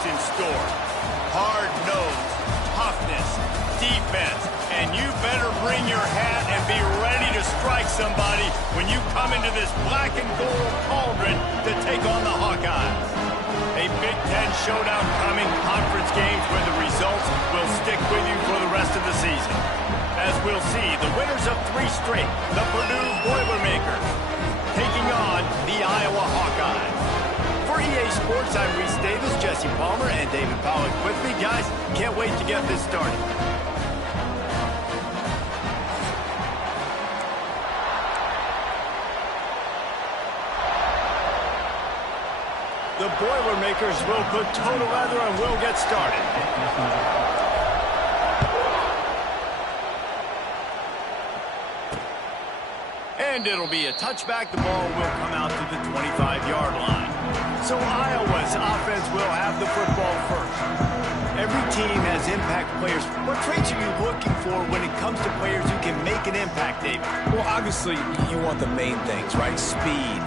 what's in store. Hard-nosed, toughness, defense, and you better bring your hat and be ready to strike somebody when you come into this black and gold cauldron to take on the Hawkeyes. A Big Ten showdown coming, conference games where the results will stick with you for the rest of the season. As we'll see, the winners of 3 straight, the Purdue Boilermakers, taking on the Iowa Hawkeyes. For EA Sports, I'm Reese Davis, Jesse Palmer, and David Pollack with me. Guys, can't wait to get this started. The Boilermakers will put total leather and we'll get started. And it'll be a touchback. The ball will come out to the 25-yard line. So Iowa's offense will have the football first. Every team has impact players. What traits are you looking for when it comes to players who can make an impact, David? Well, obviously, you want the main things, right? Speed,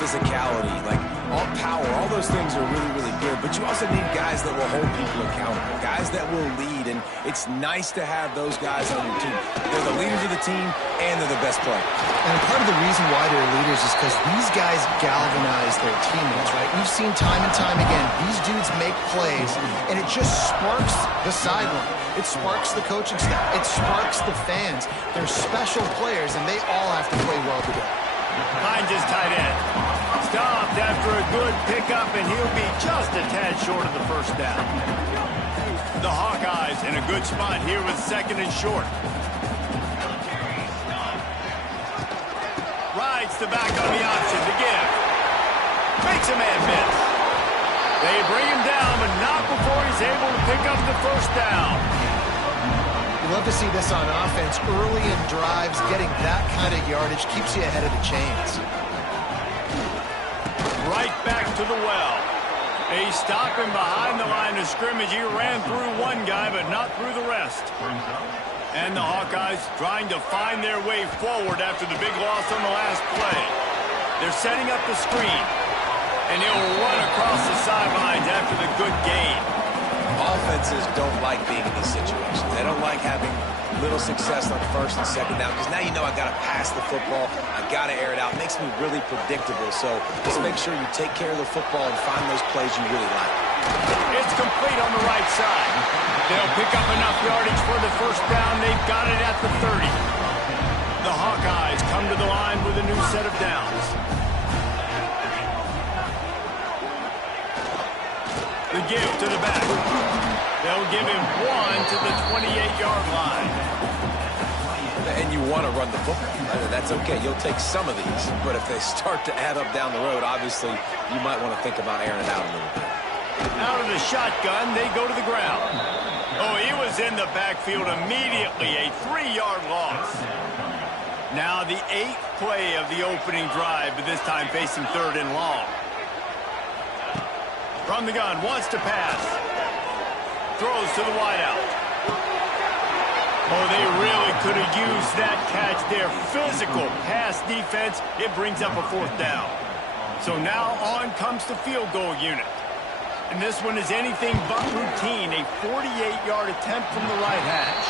physicality, like all power. All those things are really, really good. But you also need guys that will hold people accountable, guys that will lead. And it's nice to have those guys on your team. They're the leaders of the team, and they're the best players. And part of the reason why they're leaders is because these guys galvanize their teammates, right? We've seen time and time again, these dudes make plays, and it just sparks the sideline. It sparks the coaching staff. It sparks the fans. They're special players, and they all have to play well together. Hines is tight end. Stopped after a good pickup, and he'll be just a tad short of the first down. The Hawkeyes in a good spot here with 2nd and short. Rides the back on the option to give. Makes a man miss. They bring him down, but not before he's able to pick up the first down. You love to see this on offense. Early in drives, getting that kind of yardage keeps you ahead of the chains. Right back to the well. They stop him behind the line of scrimmage. He ran through one guy, but not through the rest. And the Hawkeyes trying to find their way forward after the big loss on the last play. They're setting up the screen. And he'll run across the sidelines after the good gain. Offenses don't like being in these situations. They don't like having little success on 1st and 2nd down because now you know I got to pass the football. I got to air it out. It makes me really predictable. So just make sure you take care of the football and find those plays you really like. It's complete on the right side. They'll pick up enough yardage for the first down. They've got it at the 30. The Hawkeyes come to the line with a new set of downs. The give to the back. They'll give him 1 to the 28-yard line. And you want to run the football. That's okay. You'll take some of these. But if they start to add up down the road, obviously, you might want to think about airing it out a little bit. Out of the shotgun, they go to the ground. Oh, he was in the backfield immediately. A 3-yard loss. Now the 8th play of the opening drive, but this time facing 3rd and long. From the gun, wants to pass. Throws to the wideout. Oh, they really could have used that catch there. Physical pass defense. It brings up a 4th down. So now on comes the field goal unit. And this one is anything but routine. A 48-yard attempt from the right hash.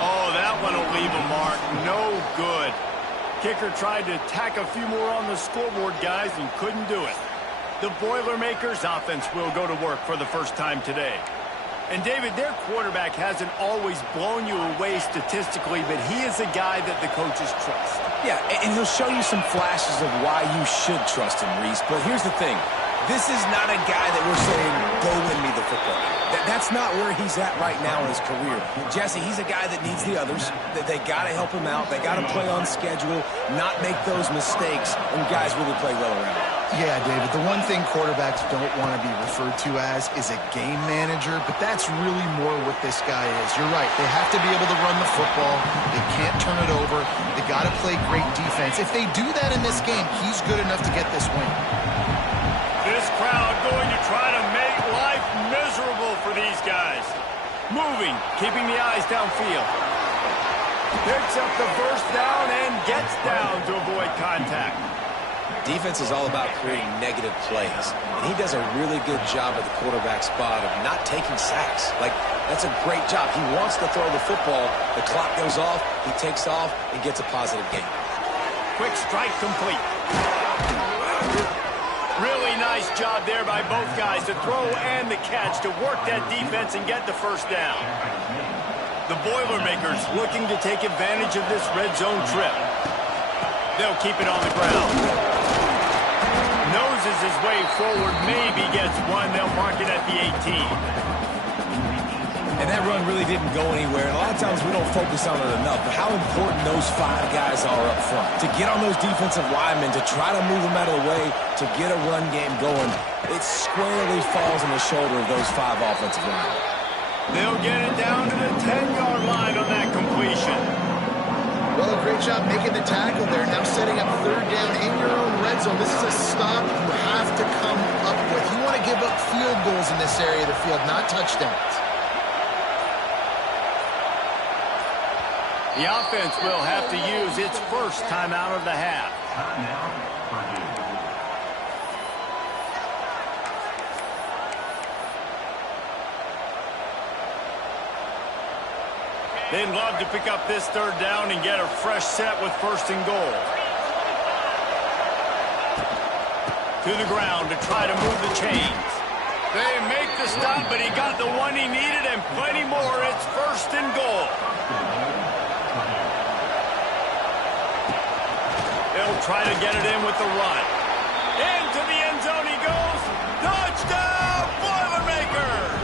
Oh, that one will leave a mark. No good. Kicker tried to tack a few more on the scoreboard, guys, and couldn't do it. The Boilermakers offense will go to work for the first time today. And, David, their quarterback hasn't always blown you away statistically, but he is a guy that the coaches trust. Yeah, and he'll show you some flashes of why you should trust him, Reese. But here's the thing. This is not a guy that we're saying, go win me the football. That's not where he's at right now in his career. Jesse, he's a guy that needs the others. They got to help him out. They got to play on schedule, not make those mistakes, and guys really play well around him. Yeah, David, the one thing quarterbacks don't want to be referred to as is a game manager, but that's really more what this guy is. You're right. They have to be able to run the football. They can't turn it over. They got to play great defense. If they do that in this game, he's good enough to get this win. This crowd going to try to make life miserable for these guys. Moving, keeping the eyes downfield. Picks up the first down and gets down to avoid contact. Defense is all about creating negative plays, and he does a really good job at the quarterback spot of not taking sacks. Like, that's a great job. He wants to throw the football. The clock goes off, he takes off, and gets a positive gain. Quick strike complete. Really nice job there by both guys to throw and the catch to work that defense and get the first down. The Boilermakers looking to take advantage of this red zone trip. They'll keep it on the ground. Noses his way forward, maybe gets one. They'll mark it at the 18. And that run really didn't go anywhere. And a lot of times we don't focus on it enough, but how important those 5 guys are up front. To get on those defensive linemen, to try to move them out of the way, to get a run game going, it squarely falls on the shoulder of those 5 offensive linemen. They'll get it down to the 10-yard line on that completion. Well, a great job making the tackle there. Now setting up third down in your own red zone. This is a stop you have to come up with. You want to give up field goals in this area of the field, not touchdowns. The offense will have to use its first timeout of the half. They'd love to pick up this third down and get a fresh set with first and goal. To the ground to try to move the chains. They make the stop, but he got the one he needed and plenty more. It's first and goal. They'll try to get it in with the run. Into the end zone he goes. Touchdown, Boilermakers!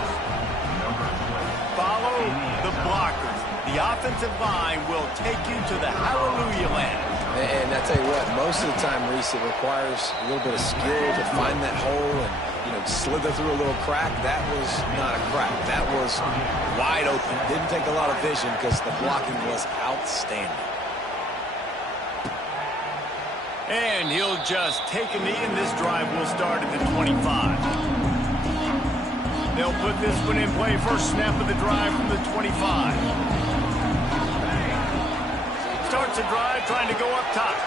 Follow the blockers. The offensive line will take you to the hallelujah land. And I tell you what, most of the time, Reese, it requires a little bit of skill to find that hole and, slither through a little crack. That was not a crack. That was wide open. Didn't take a lot of vision because the blocking was outstanding. And he'll just take a knee, and this drive will start at the 25. They'll put this one in play. First snap of the drive from the 25. Starts a drive trying to go up top.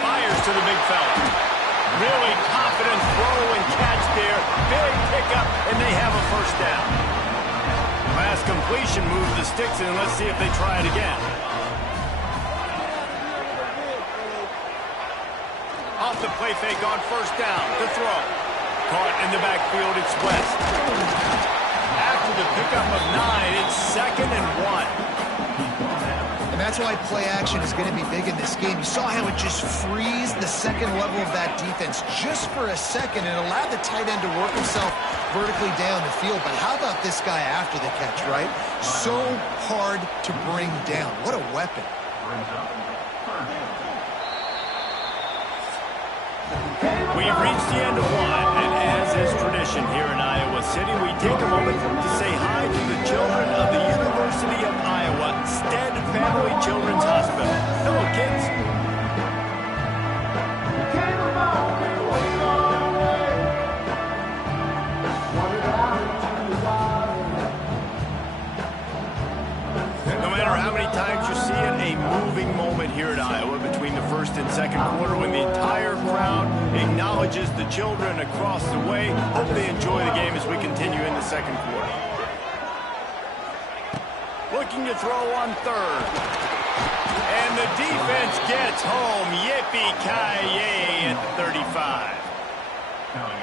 Fires to the big fella. Really confident throw and catch there. Big pickup, and they have a first down. Pass completion moves the sticks, and let's see if they try it again. Off the play fake on first down. The throw. Caught in the backfield, it's West. After the pickup of 9, it's 2nd and 1. And that's why play action is going to be big in this game. You saw how it just frees the second level of that defense just for a second and allowed the tight end to work himself vertically down the field. But how about this guy after the catch, right? So hard to bring down. What a weapon. We've reached the end of one, and as is tradition here in Iowa City, we take a moment to say hi to the children of the University of Iowa Stead Family Children's Hospital. Hello, kids. No matter how many times you see it, a moving moment here at Iowa between the first and second quarter when the entire crowd acknowledges the children across the way. Hope they enjoy the game as we continue in the second quarter. Looking to throw on third. And the defense gets home. Yippee-ki-yay at the 35.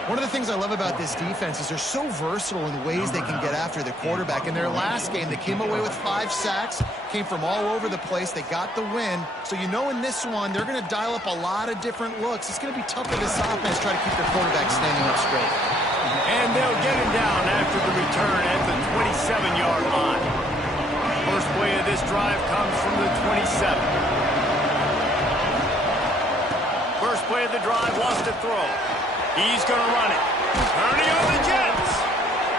One of the things I love about this defense is they're so versatile in the ways they can get after the quarterback. In their last game, they came away with 5 sacks, came from all over the place. They got the win. So you know in this one, they're going to dial up a lot of different looks. It's going to be tough for this offense to try to keep their quarterback standing up straight. And they'll get him down after the return at the 27-yard line. First play of this drive comes from the 27. First play of the drive, wants to throw. He's going to run it. Turning on the Jets.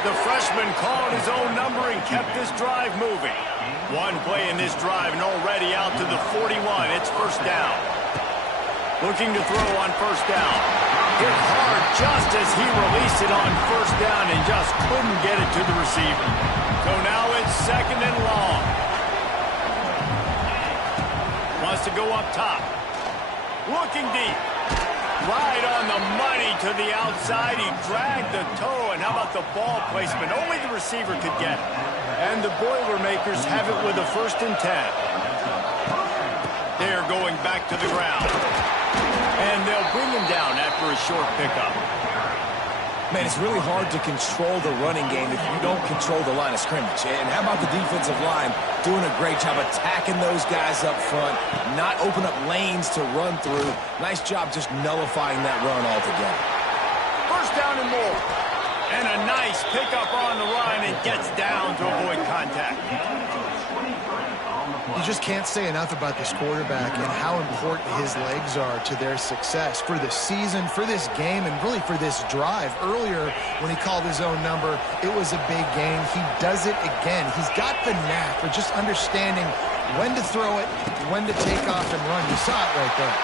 The freshman called his own number and kept this drive moving. One play in this drive and already out to the 41. It's first down. Looking to throw on first down. Hit hard just as he released it on first down and just couldn't get it to the receiver. So now it's 2nd and long. Wants to go up top. Looking deep. Right on the money to the outside. He dragged the toe, and how about the ball placement? Only the receiver could get it. And the Boilermakers have it with a 1st and 10. They're going back to the ground. And they'll bring him down after a short pickup. Man, it's really hard to control the running game if you don't control the line of scrimmage. And how about the defensive line doing a great job attacking those guys up front, not open up lanes to run through. Nice job just nullifying that run altogether. 1st down and more. And a nice pickup on the run and gets down to avoid contact. You just can't say enough about this quarterback and how important his legs are to their success for the season, for this game, and really for this drive. Earlier, when he called his own number, it was a big gain. He does it again. He's got the knack for just understanding when to throw it, when to take off and run. You saw it right there.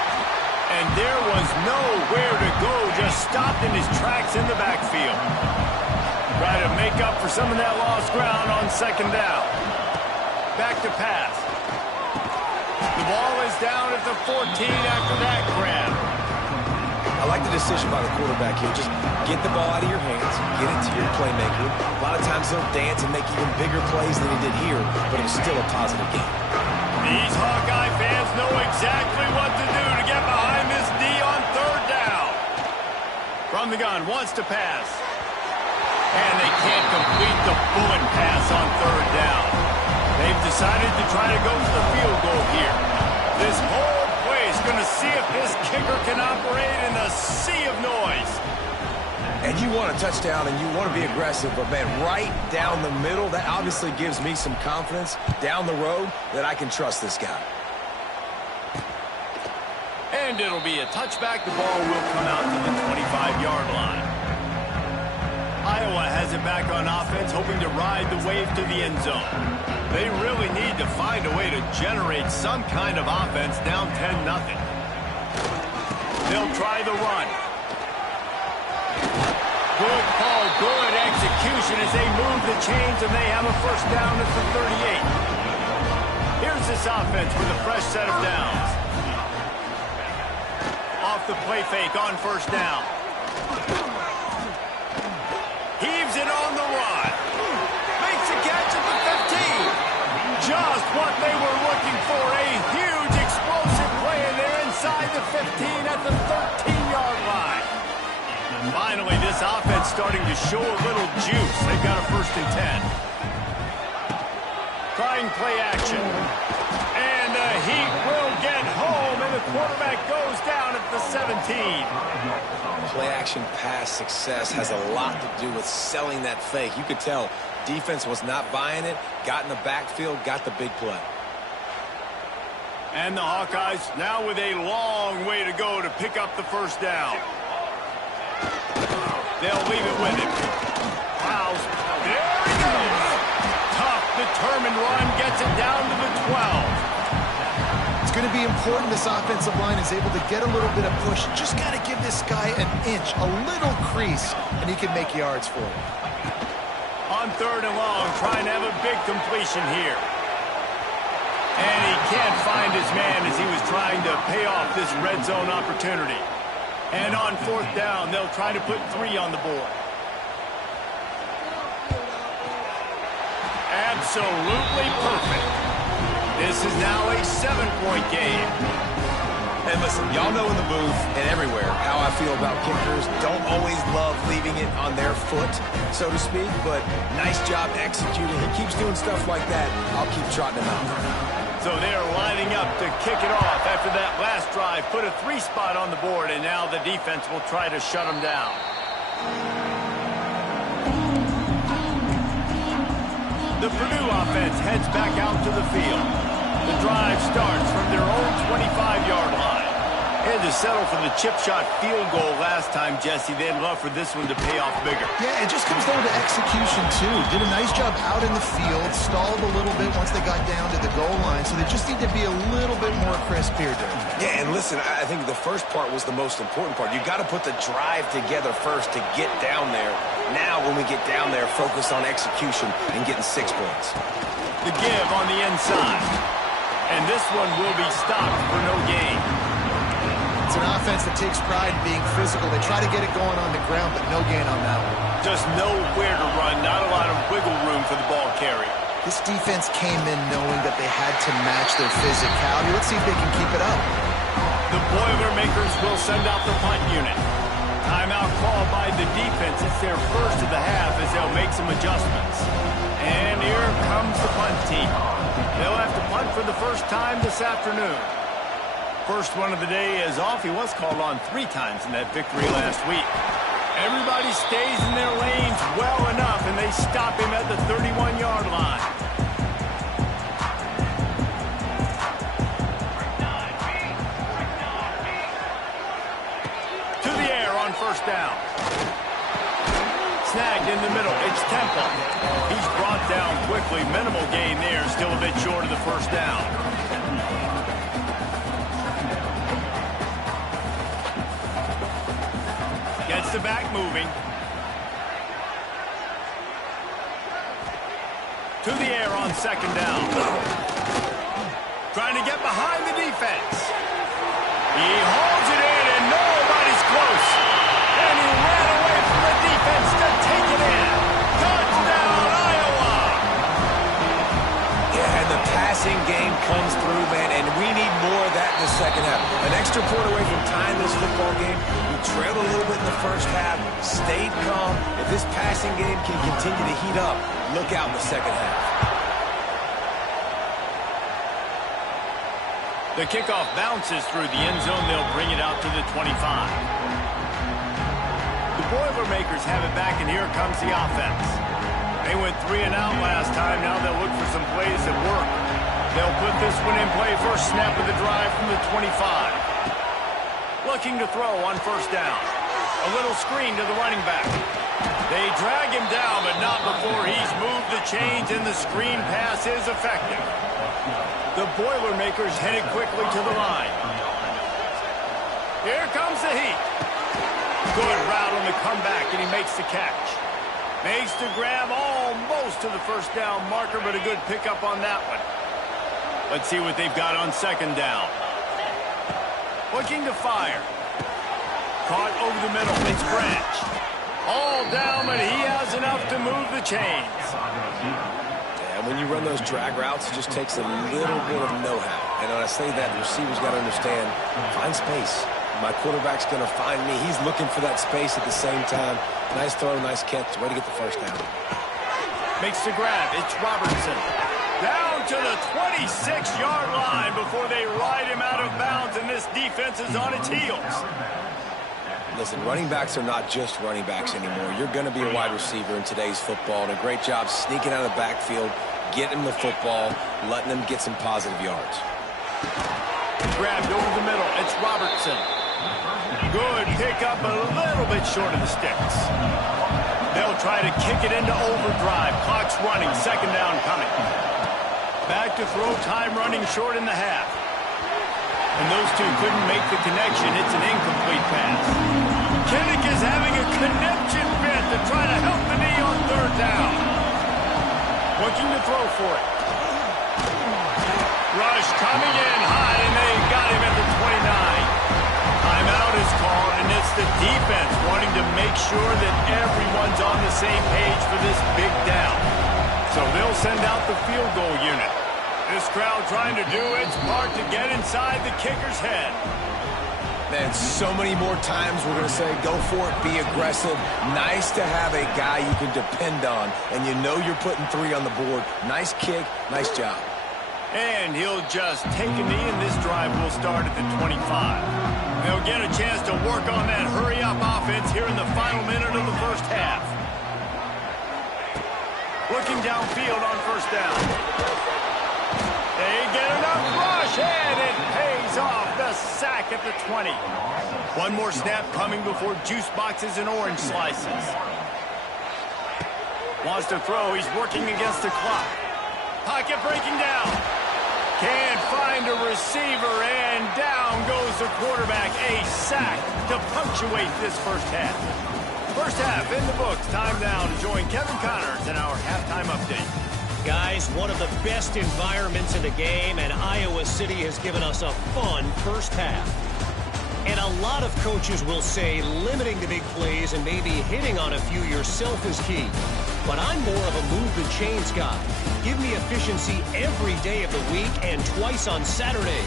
And there was nowhere to go, just stopped in his tracks in the backfield. Try to make up for some of that lost ground on 2nd down. Back to pass. The ball is down at the 14 after that grab. I like the decision by the quarterback here. Just get the ball out of your hands, get it to your playmaker. A lot of times he'll dance and make even bigger plays than he did here, but it was still a positive game. These Hawkeye fans know exactly what to do to get behind this D on 3rd down. From the gun, wants to pass. And they can't complete the bullet pass on 3rd down. They've decided to try to go for the field goal here. This whole play is going to see if this kicker can operate in a sea of noise. And you want a touchdown and you want to be aggressive, but, man, right down the middle, that obviously gives me some confidence down the road that I can trust this guy. And it'll be a touchback. The ball will come out to the 25-yard line. Iowa has it back on offense, hoping to ride the wave to the end zone. They really need to find a way to generate some kind of offense down 10-0. They'll try the run. Good call, good execution as they move the chains, and they have a 1st down at the 38. Here's this offense with a fresh set of downs. Off the play fake on 1st down. Heaves it on the run. Makes a catch at the 15. Just what they were looking for. A huge explosive play, and they're inside the 15 at the 13-yard line. And finally, this offense starting to show a little juice. They've got a 1st and 10. Trying play action. And the Heat will get home, and the quarterback goes down at the 17. Play-action pass success has a lot to do with selling that fake. You could tell defense was not buying it, got in the backfield, got the big play. And the Hawkeyes now with a long way to go to pick up the 1st down. They'll leave it with him. Fouls. There he goes. Tough, determined run, gets it down to the 12. It's going to be important this offensive line is able to get a little bit of push. Just got to give this guy an inch, a little crease, and he can make yards for it. On 3rd and long, trying to have a big completion here. And he can't find his man as he was trying to pay off this red zone opportunity. And on 4th down, they'll try to put 3 on the board. Absolutely perfect. This is now a 7-point game. And listen, y'all know in the booth and everywhere how I feel about kickers. Don't always love leaving it on their foot, so to speak, but nice job executing. He keeps doing stuff like that. I'll keep trotting him out. So they're lining up to kick it off after that last drive. Put a 3 spot on the board, and now the defense will try to shut them down. The Purdue offense heads back out to the field. The drive starts from their own 25-yard line. Had to settle for the chip shot field goal last time, Jesse. They'd love for this one to pay off bigger. Yeah, it just comes down to execution, too. Did a nice job out in the field, stalled a little bit once they got down to the goal line, so they just need to be a little bit more crisp here, Derek. Yeah, and listen, I think the first part was the most important part. You got to put the drive together first to get down there. Now, when we get down there, focus on execution and getting 6 points. The give on the inside. And this one will be stopped for no gain. It's an offense that takes pride in being physical. They try to get it going on the ground, but no gain on that one. Just nowhere to run, not a lot of wiggle room for the ball carrier. This defense came in knowing that they had to match their physicality. Let's see if they can keep it up. The Boilermakers will send out the punt unit. Timeout called by the defense. It's their first of the half as they'll make some adjustments. And here comes the punt team. They'll have to punt for the first time this afternoon. First one of the day is off. He was called on 3 times in that victory last week. Everybody stays in their lanes well enough, and they stop him at the 31-yard line. To the air on first down. Snagged in the middle. It's Temple. He's brought down quickly. Minimal gain there. Still a bit short of the first down. Gets the back moving. To the air on second down. Trying to get behind the defense. He holds it in and nobody's close. And he ran away from the defense to take it in. Touchdown, Iowa! Yeah, and the passing game comes through, man, and we need more of that in the second half. An extra point away from tying this football game. We trailed a little bit in the first half, stayed calm. If this passing game can continue to heat up, look out in the second half. The kickoff bounces through the end zone. They'll bring it out to the 25. The Boilermakers have it back, and here comes the offense. They went 3 and out last time. Now they'll look for some plays that work. They'll put this one in play first snap of the drive from the 25. Looking to throw on first down. A little screen to the running back. They drag him down, but not before he's moved the chains, and the screen pass is effective. The Boilermakers headed quickly to the line. Here comes the heat. Good route on the comeback, and he makes the catch. Makes the grab almost to the first down marker, but a good pickup on that one. Let's see what they've got on second down. Looking to fire. Caught over the middle. It's Branch. All down, but he has enough to move the chains. And when you run those drag routes, it just takes a little bit of know-how. And when I say that, the receiver's got to understand, find space. My quarterback's going to find me. He's looking for that space at the same time. Nice throw, nice catch. Way to get the first down. Makes the grab. It's Robertson. Down to the 26-yard line before they ride him out of bounds, and this defense is on its heels. Listen, running backs are not just running backs anymore. You're going to be a wide receiver in today's football, and a great job sneaking out of the backfield, getting them the football, letting them get some positive yards. Grabbed over the middle. It's Robertson. Good pickup, a little bit short of the sticks. They'll try to kick it into overdrive. Clock's running. Second down coming. Back to throw, time running short in the half. And those two couldn't make the connection. It's an incomplete pass. Kinnick is having a connection fit to try to help the knee on third down. Looking to throw for it. Rush coming in high, and they got him at the 29. Timeout is called, and it's the defense wanting to make sure that everyone's on the same page for this big down. So they'll send out the field goal unit. This crowd trying to do its part to get inside the kicker's head. Man, so many more times we're going to say, go for it, be aggressive. Nice to have a guy you can depend on, and you know you're putting 3 on the board. Nice kick, nice job. And he'll just take a knee, and this drive will start at the 25. They'll get a chance to work on that hurry-up offense here in the final minute of the first half. Looking downfield on first down. They get enough rush, and it pays off. The sack at the 20. One more snap coming before juice boxes and orange slices. Wants to throw. He's working against the clock. Pocket breaking down. Can't find a receiver, and down goes the quarterback. A sack to punctuate this first half. First half in the books. Time now to join Kevin Connors in our halftime update. Guys, one of the best environments in the game, and Iowa City has given us a fun first half. And a lot of coaches will say limiting the big plays and maybe hitting on a few yourself is key. But I'm more of a move the chains guy. Give me efficiency every day of the week and twice on Saturday.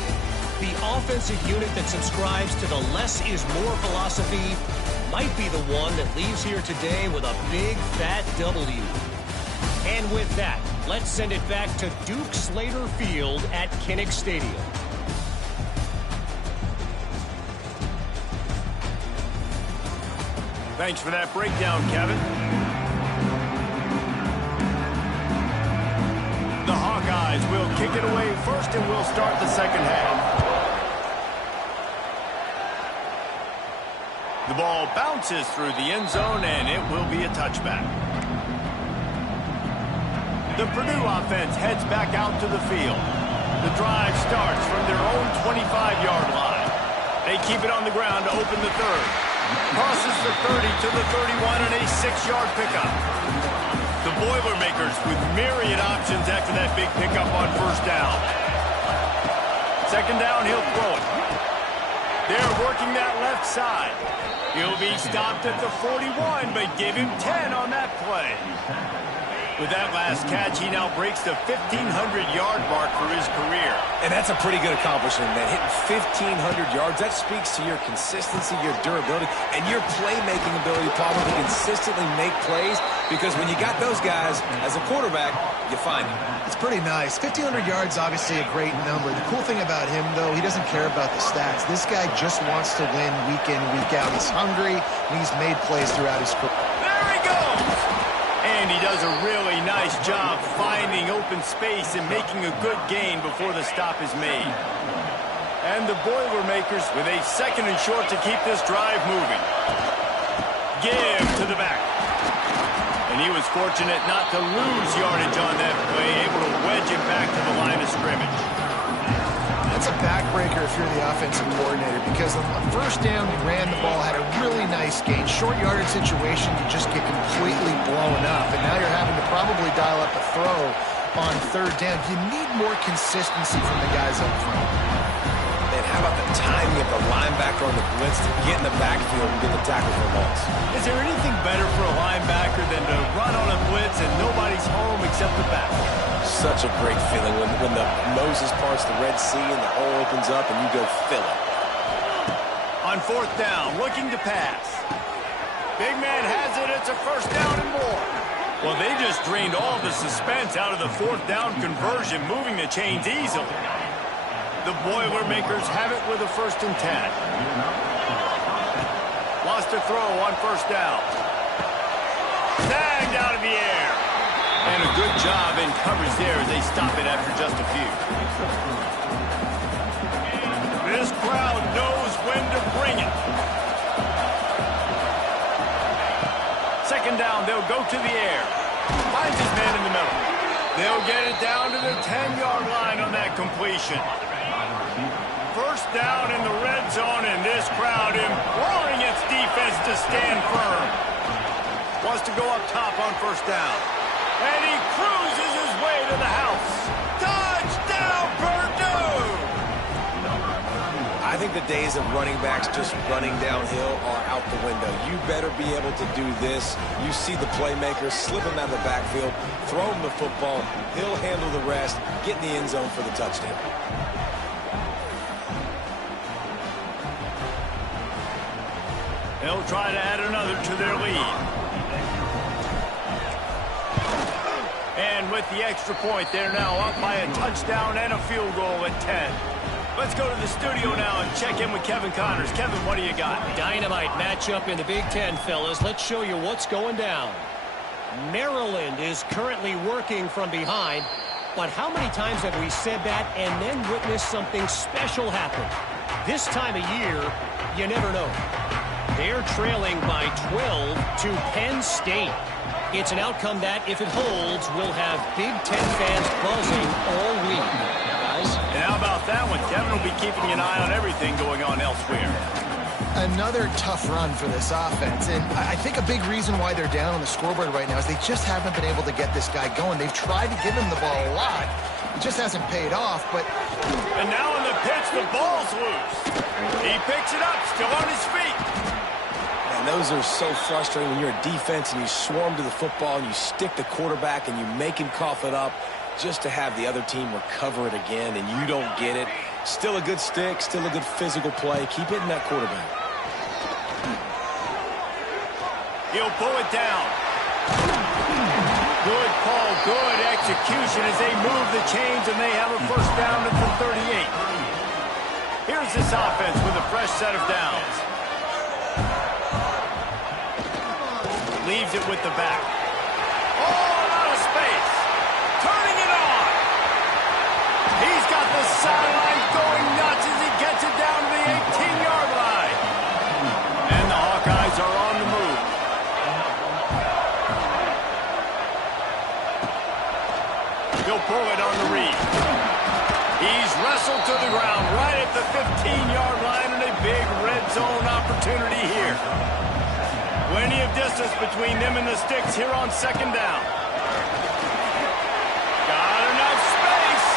The offensive unit that subscribes to the less is more philosophy might be the one that leaves here today with a big fat W. And with that, let's send it back to Duke Slater Field at Kinnick Stadium. Thanks for that breakdown, Kevin. The Hawkeyes will kick it away first, and we'll start the second half. The ball bounces through the end zone, and it will be a touchback. The Purdue offense heads back out to the field. The drive starts from their own 25-yard line. They keep it on the ground to open the third. Crosses the 30 to the 31 and a 6-yard pickup. The Boilermakers with myriad options after that big pickup on first down. Second down, he'll throw it. They're working that left side. He'll be stopped at the 41, but give him 10 on that play. With that last catch, he now breaks the 1,500-yard mark for his career. And that's a pretty good accomplishment, man. Hitting 1,500 yards, that speaks to your consistency, your durability, and your playmaking ability, Paul, to consistently make plays, because when you got those guys as a quarterback, you find them. It's pretty nice. 1,500 yards, obviously a great number. The cool thing about him, though, he doesn't care about the stats. This guy just wants to win week in, week out. He's hungry, and he's made plays throughout his career. There he goes! And he does a really nice job finding open space and making a good gain before the stop is made. And the Boilermakers with a second and short to keep this drive moving. Give to the back. And he was fortunate not to lose yardage on that play, able to wedge it back to the line of scrimmage. That's a backbreaker if you're the offensive coordinator, because on the first down, he ran the ball, had a really nice gain. Short yardage situation, you just get completely blown up, and now you're having to probably dial up a throw on third down. You need more consistency from the guys up front. And how about the timing of the linebacker on the blitz to get in the backfield and get the tackle for a loss? Is there anything better for a linebacker than to run on a blitz and nobody's home except the back? Such a great feeling when the Moses parts the Red Sea and the hole opens up and you go fill it. On fourth down, looking to pass. Big man has it. It's a first down and more. Well, they just drained all the suspense out of the fourth down conversion, moving the chains easily. The Boilermakers have it with a 1st and 10. Lost a throw on first down. Tagged out of the air. And a good job in coverage there as they stop it after just a few. This crowd knows when to bring it. Second down, they'll go to the air. Finds his man in the middle. They'll get it down to the 10-yard line on that completion. First down in the red zone, and this crowd imploring its defense to stand firm. Wants to go up top on first down. And he cruises his way to the house. Touchdown, Purdue! I think the days of running backs just running downhill are out the window. You better be able to do this. You see the playmaker, slip him out of the backfield, throw him the football. He'll handle the rest, get in the end zone for the touchdown. They'll try to add another to their lead. And with the extra point, they're now up by a touchdown and a field goal at 10. Let's go to the studio now and check in with Kevin Connors. Kevin, what do you got? Dynamite matchup in the Big Ten, fellas. Let's show you what's going down. Maryland is currently working from behind, but how many times have we said that and then witnessed something special happen? This time of year, you never know. They're trailing by 12 to Penn State. It's an outcome that, if it holds, will have Big Ten fans buzzing all week. Guys? And how about that one? Kevin will be keeping an eye on everything going on elsewhere. Another tough run for this offense, and I think a big reason why they're down on the scoreboard right now is they just haven't been able to get this guy going. They've tried to give him the ball a lot, It just hasn't paid off, but... And now on the pitch, the ball's loose. He picks it up, still on his feet. And those are so frustrating when you're a defense and you swarm to the football and you stick the quarterback and you make him cough it up just to have the other team recover it again and you don't get it. Still a good stick, still a good physical play. Keep hitting that quarterback. He'll pull it down. Good call, good execution as they move the chains and they have a first down at the 38. Here's this offense with a fresh set of downs. Leaves it with the back. All out of space. Turning it on. He's got the sideline going nuts as he gets it down to the 18-yard line. And the Hawkeyes are on the move. He'll pull it on the read. He's wrestled to the ground right at the 15-yard line and a big red zone opportunity here. Plenty of distance between them and the sticks here on second down. Got enough space,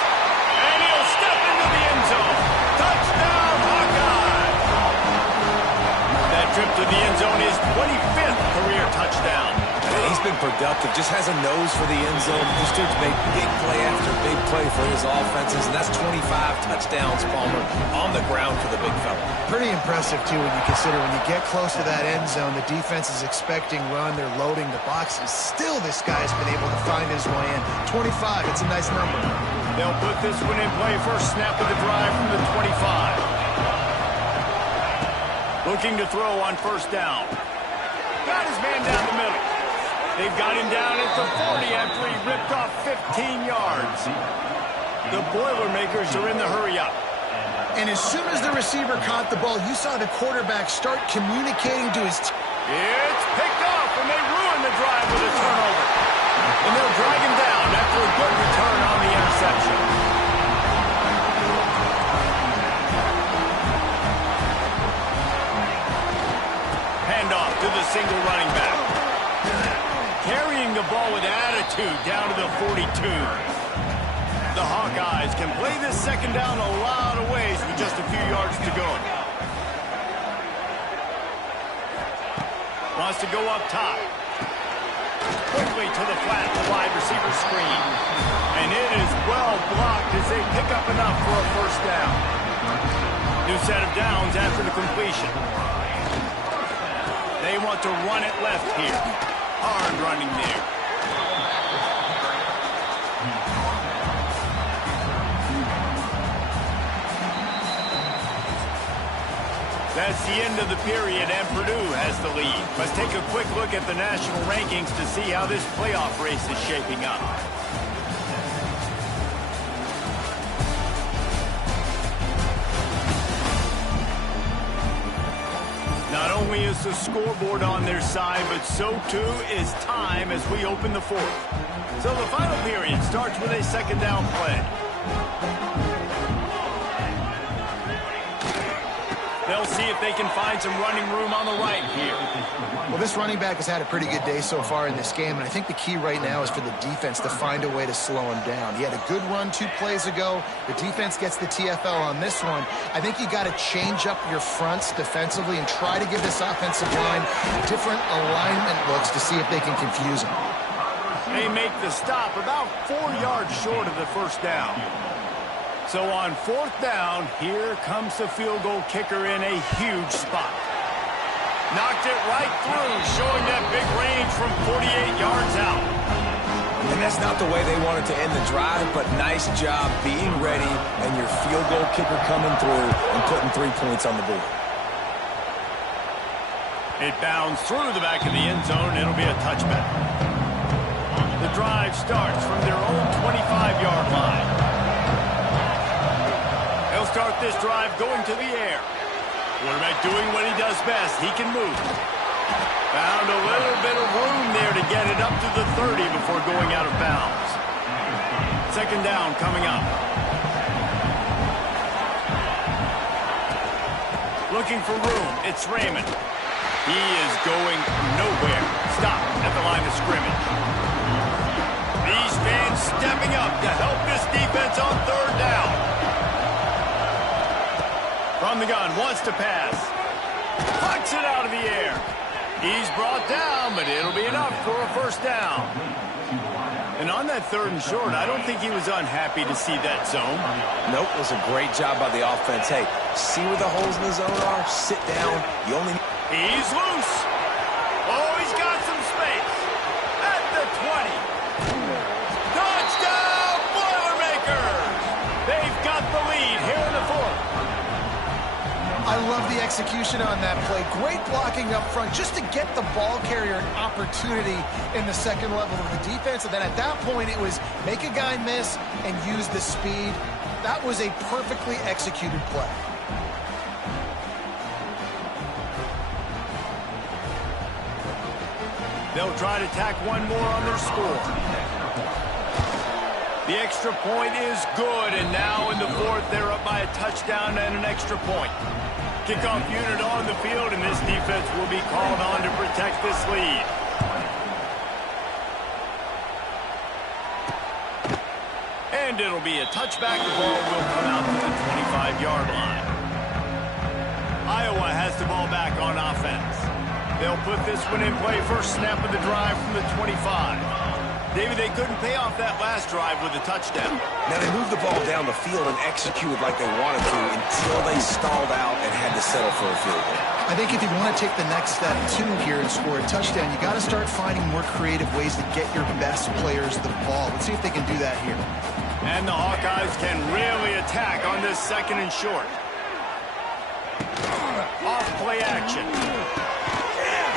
and he'll step into the end zone. Touchdown, Hawkeye! That trip to the end zone is 25th career touchdown. He's been productive, just has a nose for the end zone. This dude's made big play after big play for his offenses, and that's 25 touchdowns, Palmer, on the ground for the big fella. Pretty impressive, too, when you consider when you get close to that end zone, the defense is expecting run, they're loading the boxes. Still, this guy's been able to find his way in. 25, it's a nice number. They'll put this one in play first snap of the drive from the 25. Looking to throw on first down. Got his man down the middle. They've got him down at the 40 after he ripped off 15 yards. The Boilermakers are in the hurry-up. And as soon as the receiver caught the ball, you saw the quarterback start communicating to his team. It's picked off, and they ruin the drive with a turnover. And they'll drag him down after a good return on the interception. Handoff to the single running back. Carrying the ball with attitude down to the 42. The Hawkeyes can play this second down a lot of ways with just a few yards to go. Wants to go up top. Quickly to the flat, the wide receiver screen. And it is well blocked as they pick up enough for a first down. New set of downs after the completion. They want to run it left here. Hard running there. That's the end of the period, and Purdue has the lead. Let's take a quick look at the national rankings to see how this playoff race is shaping up. Not only is the scoreboard on their side, but so too is time as we open the fourth. So the final period starts with a second down play. They'll see if they can find some running room on the right here. Well, this running back has had a pretty good day so far in this game, and I think the key right now is for the defense to find a way to slow him down. He had a good run 2 plays ago. The defense gets the TFL on this one. I think you got to change up your fronts defensively and try to give this offensive line different alignment looks to see if they can confuse him. They make the stop about 4 yards short of the first down. So on fourth down, here comes the field goal kicker in a huge spot. Knocked it right through, showing that big range from 48 yards out. And that's not the way they wanted to end the drive, but nice job being ready and your field goal kicker coming through and putting 3 points on the board. It bounds through the back of the end zone. It'll be a touchback. The drive starts from their own 25-yard line. They'll start this drive going to the air. Quarterback doing what he does best. He can move. Found a little bit of room there to get it up to the 30 before going out of bounds. Second down coming up. Looking for room. It's Raymond. He is going nowhere. Stop at the line of scrimmage. These fans stepping up to help this defense yards on third down. From the gun, wants to pass. Pucks it out of the air. He's brought down, but it'll be enough for a first down. And on that third and short, I don't think he was unhappy to see that zone. Nope, it was a great job by the offense. Hey, see where the holes in the zone are? Sit down. You only... He's loose. Oh, he's got some space. At the 20. Touchdown, Boilermakers! They've got the lead here in the fourth. I love the execution on that play. Great blocking up front just to get the ball carrier an opportunity in the second level of the defense. And then at that point, it was make a guy miss and use the speed. That was a perfectly executed play. They'll try to tack one more on their score. The extra point is good, and now in the fourth, they're up by a touchdown and an extra point. Kickoff unit on the field, and this defense will be called on to protect this lead. And it'll be a touchback. The ball will come out to the 25-yard line. Iowa has the ball back on offense. They'll put this one in play. First snap of the drive from the 25. David, they couldn't pay off that last drive with a touchdown. Now, they moved the ball down the field and executed like they wanted to until they stalled out and had to settle for a field goal. I think if you want to take the next step, too, here and score a touchdown, you got to start finding more creative ways to get your best players the ball. Let's see if they can do that here. And the Hawkeyes can really attack on this second and short. Off play action.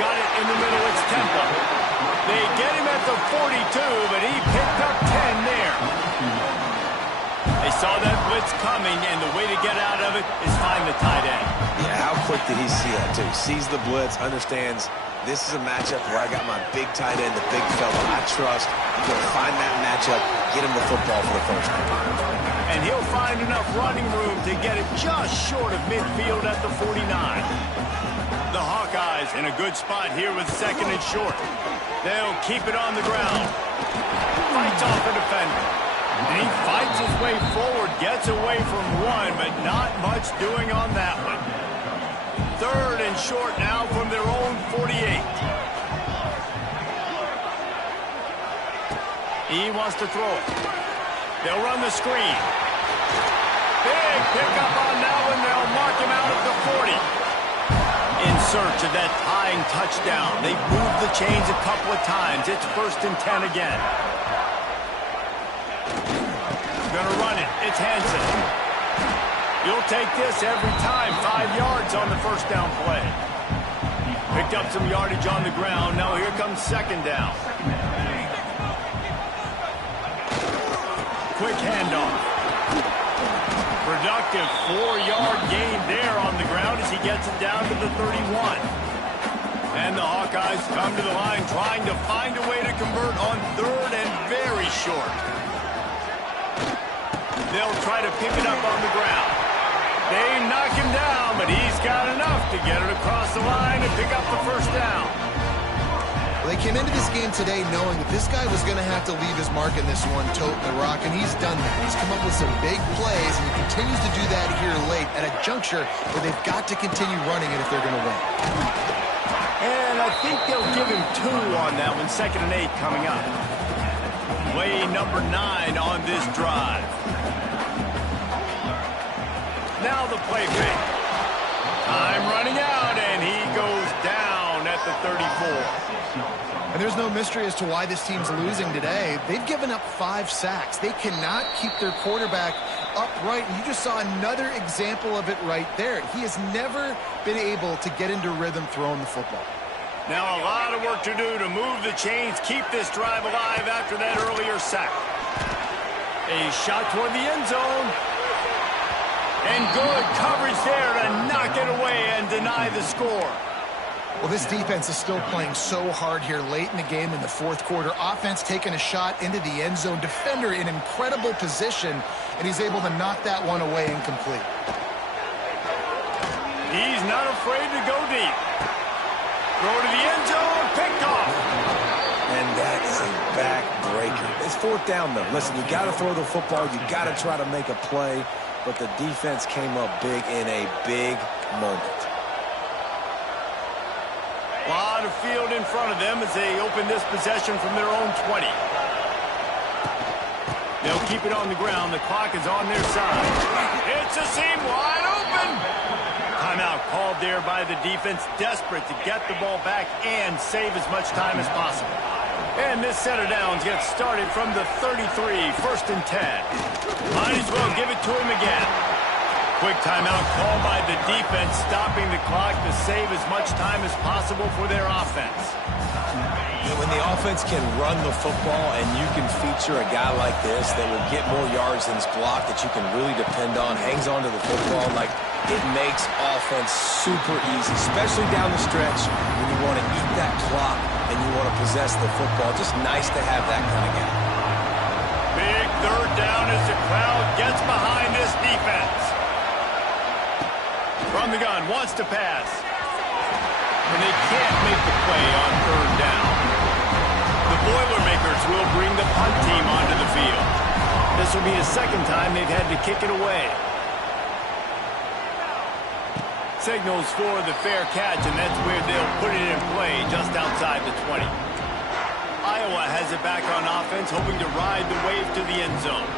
Got it in the middle. It's Temple. They get him at the 42, but he picked up 10 there. They saw that blitz coming, and the way to get out of it is find the tight end. Yeah, how quick did he see that, too? Sees the blitz, understands this is a matchup where I got my big tight end, the big fella I trust. I'm going to find that matchup, get him the football for the first time. And he'll find enough running room to get it just short of midfield at the 49. The Hawkeyes in a good spot here with second and short. They'll keep it on the ground. Fights off a defender. And he fights his way forward, gets away from one, but not much doing on that one. Third and short now from their own 48. He wants to throw it. They'll run the screen. Big pickup on that one. They'll mark him out at the 40. In search of that tying touchdown. They've moved the chains a couple of times. It's 1st and 10 again. Gonna run it. It's Hansen. You'll take this every time. 5 yards on the first down play. Picked up some yardage on the ground. Now here comes second down. Quick handoff. Productive 4-yard gain there on the ground as he gets it down to the 31. And the Hawkeyes come to the line trying to find a way to convert on third and very short. They'll try to pick it up on the ground. They knock him down, but he's got enough to get it across the line and pick up the first down. Well, they came into this game today knowing that this guy was going to have to leave his mark in this one, toting the rock, and he's done that. He's come up with some big plays, and he continues to do that here late at a juncture where they've got to continue running it if they're going to win. And I think they'll give him 2 on that one. 2nd and 8 coming up. Play number 9 on this drive. Now the play fake. Time running out, and he goes down at the 34. And there's no mystery as to why this team's losing today. They've given up 5 sacks. They cannot keep their quarterback upright. And you just saw another example of it right there. He has never been able to get into rhythm throwing the football. Now a lot of work to do to move the chains, keep this drive alive after that earlier sack. A shot toward the end zone. And good coverage there to knock it away and deny the score. Well, this defense is still playing so hard here late in the game in the fourth quarter. Offense taking a shot into the end zone. Defender in incredible position, and he's able to knock that one away incomplete. He's not afraid to go deep. Throw to the end zone, picked off. And that is a back-breaker. It's fourth down, though. Listen, you got to throw the football. You got to try to make a play. But the defense came up big in a big moment. A lot of field in front of them as they open this possession from their own 20. They'll keep it on the ground. The clock is on their side. It's a seam wide open. Timeout called there by the defense, desperate to get the ball back and save as much time as possible. And this set of downs gets started from the 33, first and 10. Might as well give it to him again. Quick timeout called by the defense, stopping the clock to save as much time as possible for their offense. When the offense can run the football and you can feature a guy like this that will get more yards than his block, that you can really depend on, hangs on to the football, like it makes offense super easy, especially down the stretch when you want to eat that clock and you want to possess the football. Just nice to have that kind of guy. Big third down as the crowd gets behind this defense. From the gun, wants to pass. And they can't make the play on third down. The Boilermakers will bring the punt team onto the field. This will be the second time they've had to kick it away. Signals for the fair catch, and that's where they'll put it in play just outside the 20. Iowa has it back on offense, hoping to ride the wave to the end zone.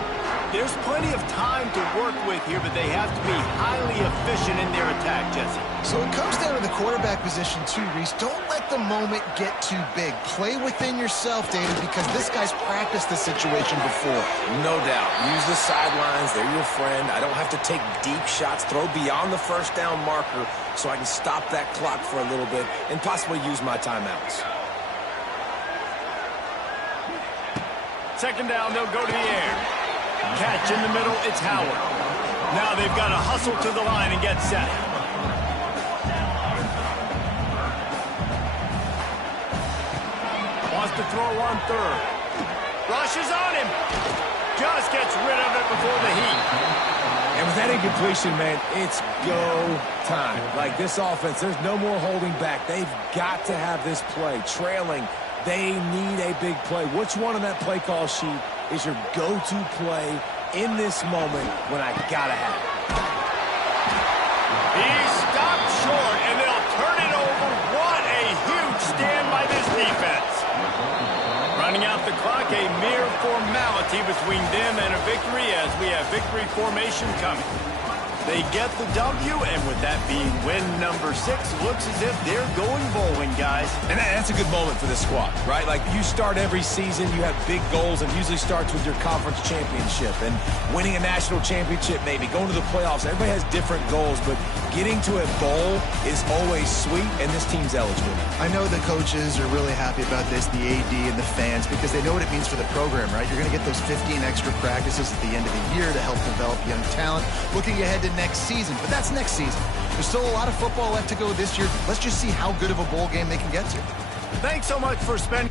There's plenty of time to work with here, but they have to be highly efficient in their attack, Jesse. So it comes down to the quarterback position too, Reese. Don't let the moment get too big. Play within yourself, David, because this guy's practiced this situation before. No doubt. Use the sidelines. They're your friend. I don't have to take deep shots, throw beyond the first down marker so I can stop that clock for a little bit and possibly use my timeouts. Second down, they'll go to the air. Catch in the middle, it's Howard. Now they've got to hustle to the line and get set. Wants to throw on third. Rushes on him. Just gets rid of it before the heat. And with that incompletion, man, it's go time. Like this offense, there's no more holding back. They've got to have this play. Trailing, they need a big play. Which one on that play call sheet is your go-to play in this moment when I gotta have it? He's stopped short, and they'll turn it over. What a huge stand by this defense. Running out the clock, a mere formality between them and a victory as we have victory formation coming. They get the W, and with that being win number 6, looks as if they're going bowling, guys. And that's a good moment for this squad, right? Like, you start every season, you have big goals, and usually starts with your conference championship and winning a national championship, maybe going to the playoffs. Everybody has different goals, but getting to a bowl is always sweet, and this team's eligible. I know the coaches are really happy about this, the AD and the fans, because they know what it means for the program, right? You're going to get those 15 extra practices at the end of the year to help develop young talent. Looking ahead to next season, but that's next season. There's still a lot of football left to go this year. Let's just see how good of a bowl game they can get to. Thanks so much for spending...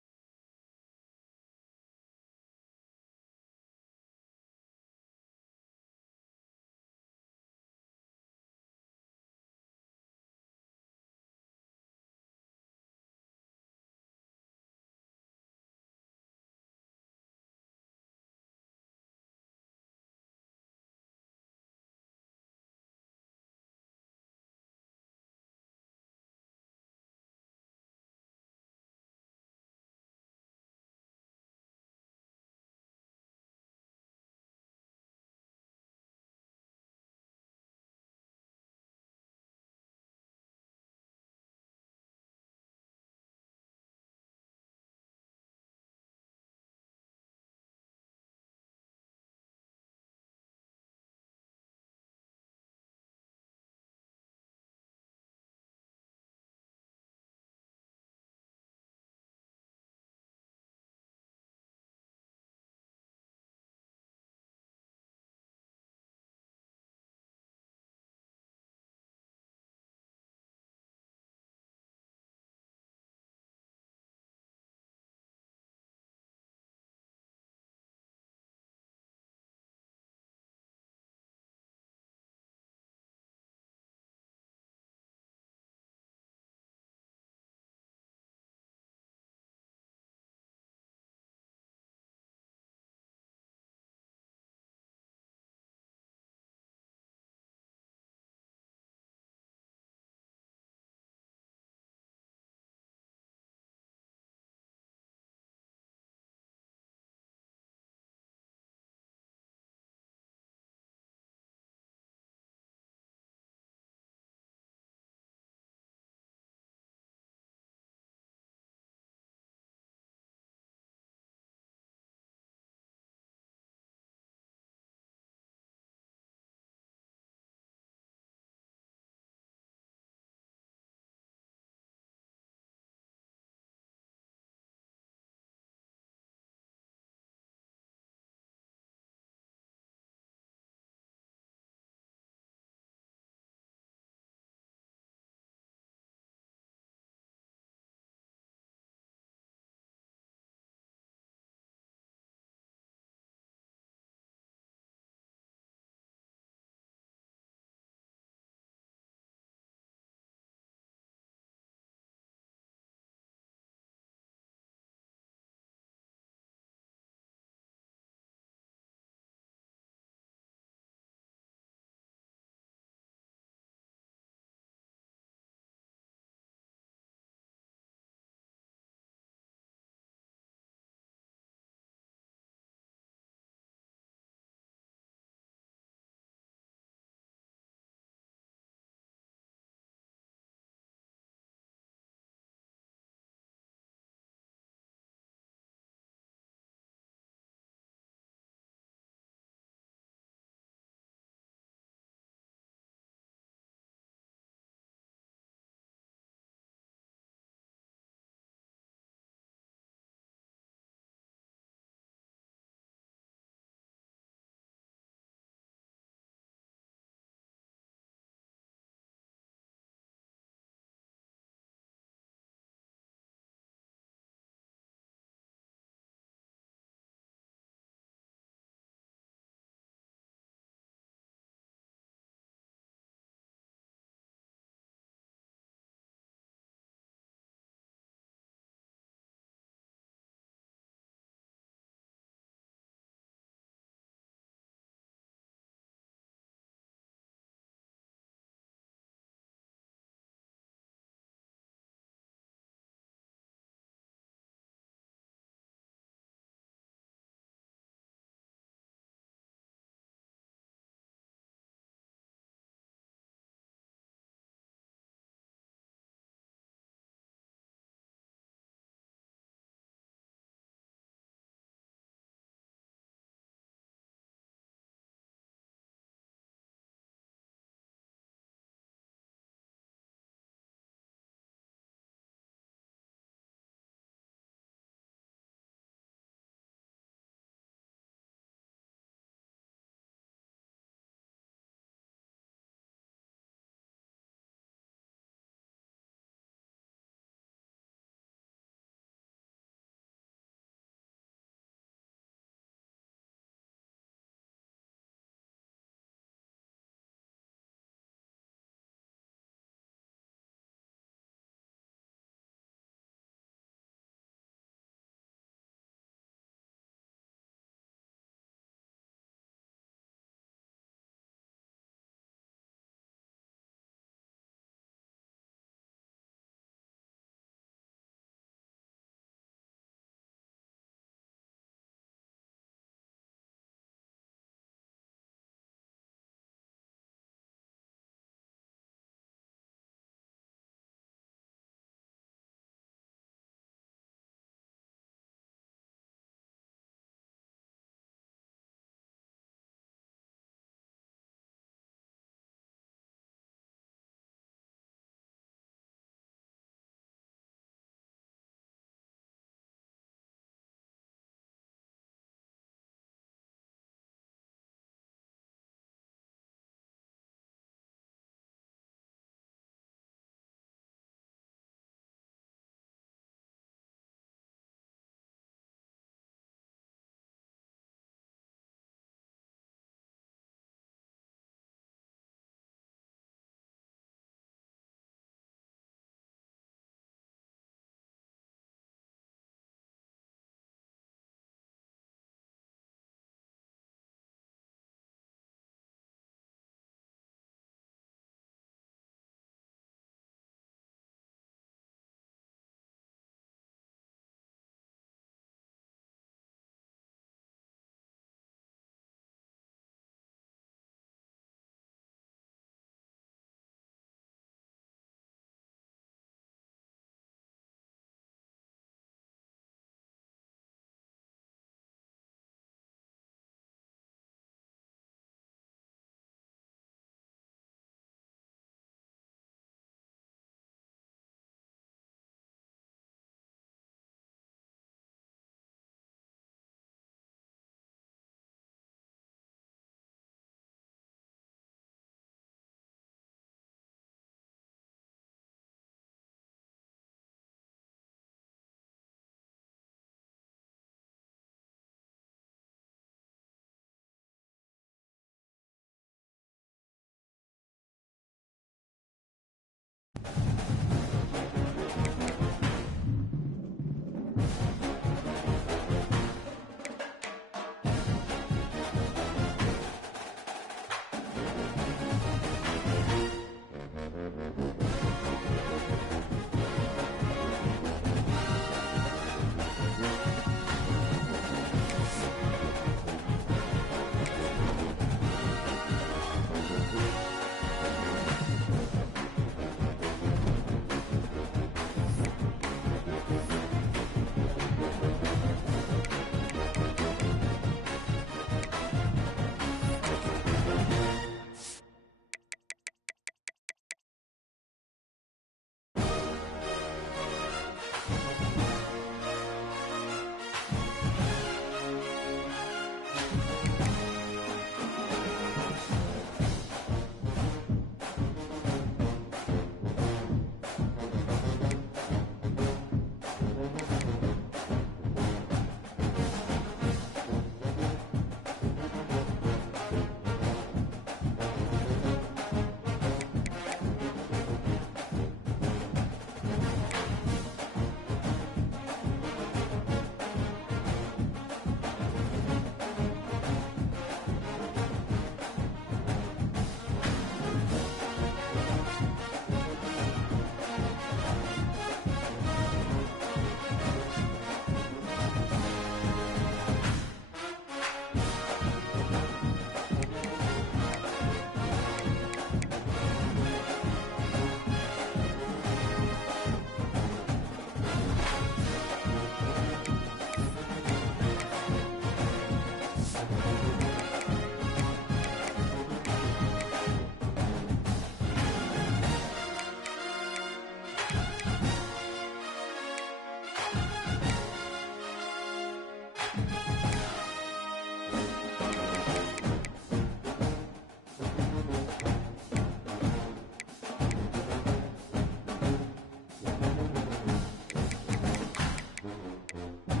it.